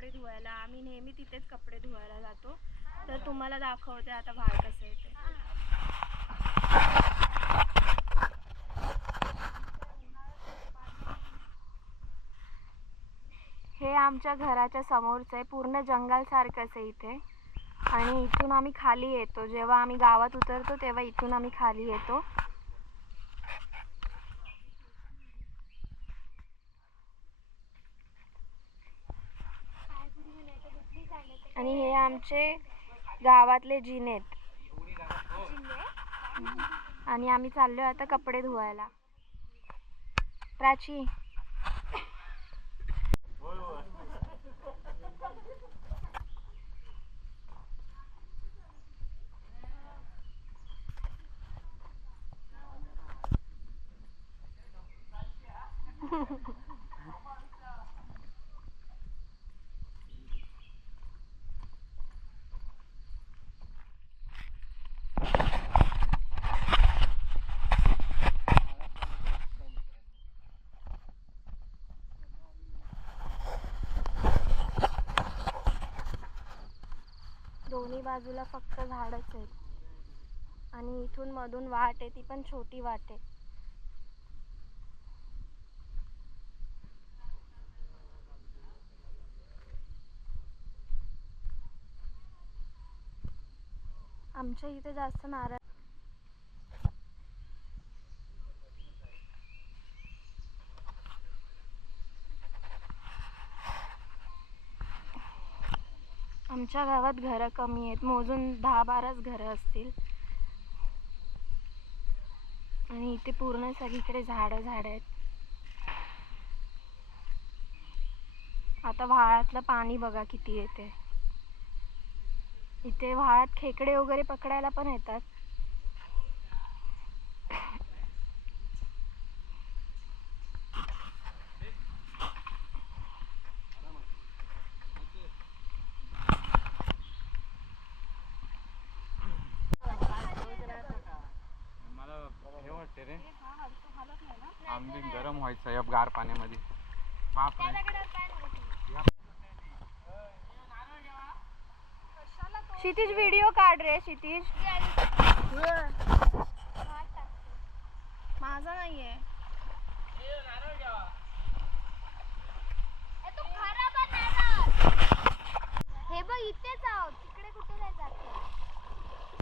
कपडे धुवायला. आम्ही नेहमी तिथेच कपडे धुवायला जातो. तर तुम्हाला दाखवते आता व्हाळ कसं येते. हे आमच्या घराच्या समोरचं आहे. पूर्ण जंगल सारखंच आहे इथे. आणि इथून आम्ही खाली येतो. जेव्हा आम्ही गावात उतरतो तेव्हा इथून आम्ही खाली येतो. आणि हे आमचे गावातले जिनेत. आणि आम्ही चाललोय आता कपडे धुवायला. प्राची दोन्ही बाजूला फक्त झाडच आहेत. आणि इथून मधून वाट आहे, ती पण छोटी वाट आहे. आमच्या इथे जास्त नारळ. आमच्या गावात घरं कमी आहेत, मोजून 10-12च घरं असतील. आणि इथे पूर्ण सगळीकडे झाड आहेत. आता व्हाळातलं पाणी बघा किती येते. इथे व्हाळात खेकडे वगैरे पकडायला पण येतात. आंबी गरम व्हायचं या गार पाण्यामध्ये. क्षितिज व्हिडिओ काढ रे. क्षितिज माझा नाहीये. हे बघ इथेच आहोत, तिकडे कुठे नाही जात.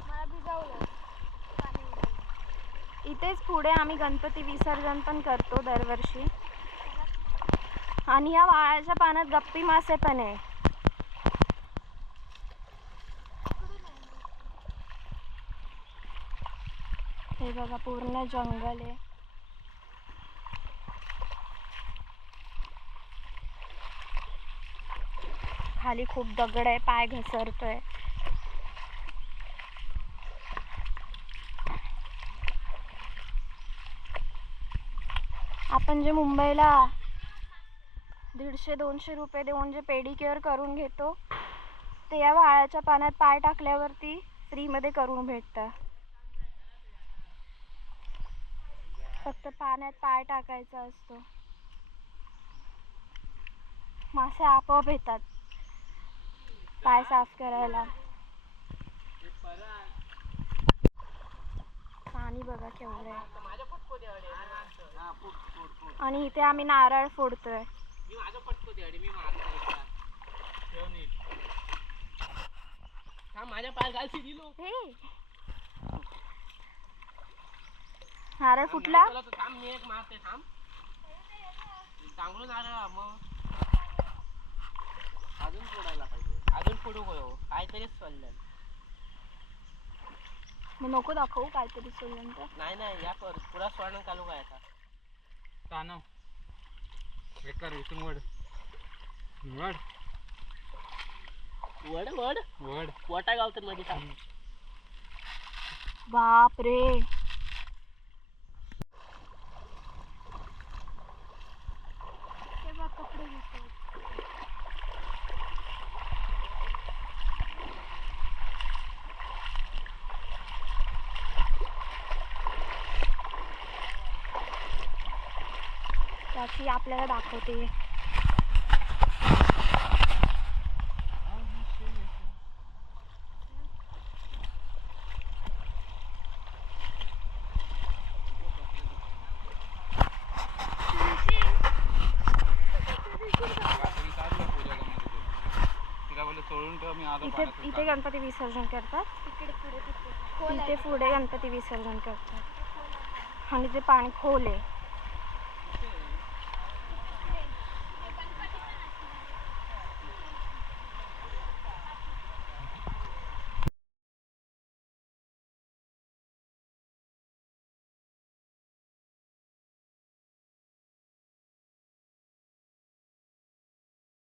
मला भिजवलं. इथेच पुढे आम्ही गणपती विसर्जन पण करतो दरवर्षी. आणि या व्हाळाच्या पाण्यात गप्पी मासे पण आहे. हे बघा पूर्ण जंगल आहे. खाली खूप दगड आहे, पाय घसरतोय. आपण जे मुंबईला 150-200 रुपये देऊन जे पेडिक्युअर करून घेतो ते या व्हाळाच्या पाण्यात पाय टाकल्यावरती फ्रीमध्ये करून भेटतं. फक्त पाण्यात पाय टाकायचा असतो. मासे आपोआप येतात पाय साफ करायला. पाणी बघा केवढं आहे. आणि इथे आम्ही नारळ फोडतोय. नारळ फुटला. अजून फोडायला पाहिजे. अजून फोडू काहीतरीच चाललंय. मग नको दाखवू काहीतरी सोडून. तर नाही या पुरा स्वर्ण चालू काय आता. तानव एकर इथून वड वड वड वड वड वटा गावतात मध्ये थांब. बाप रे. कपडे घेतो. त्याची आपल्याला दाखवते. इथं मी आलो इथे पाण्यातून इथे गणपती विसर्जन करतात. इथे पुढे गणपती विसर्जन करतात आणि ते पाणी खोल आहे.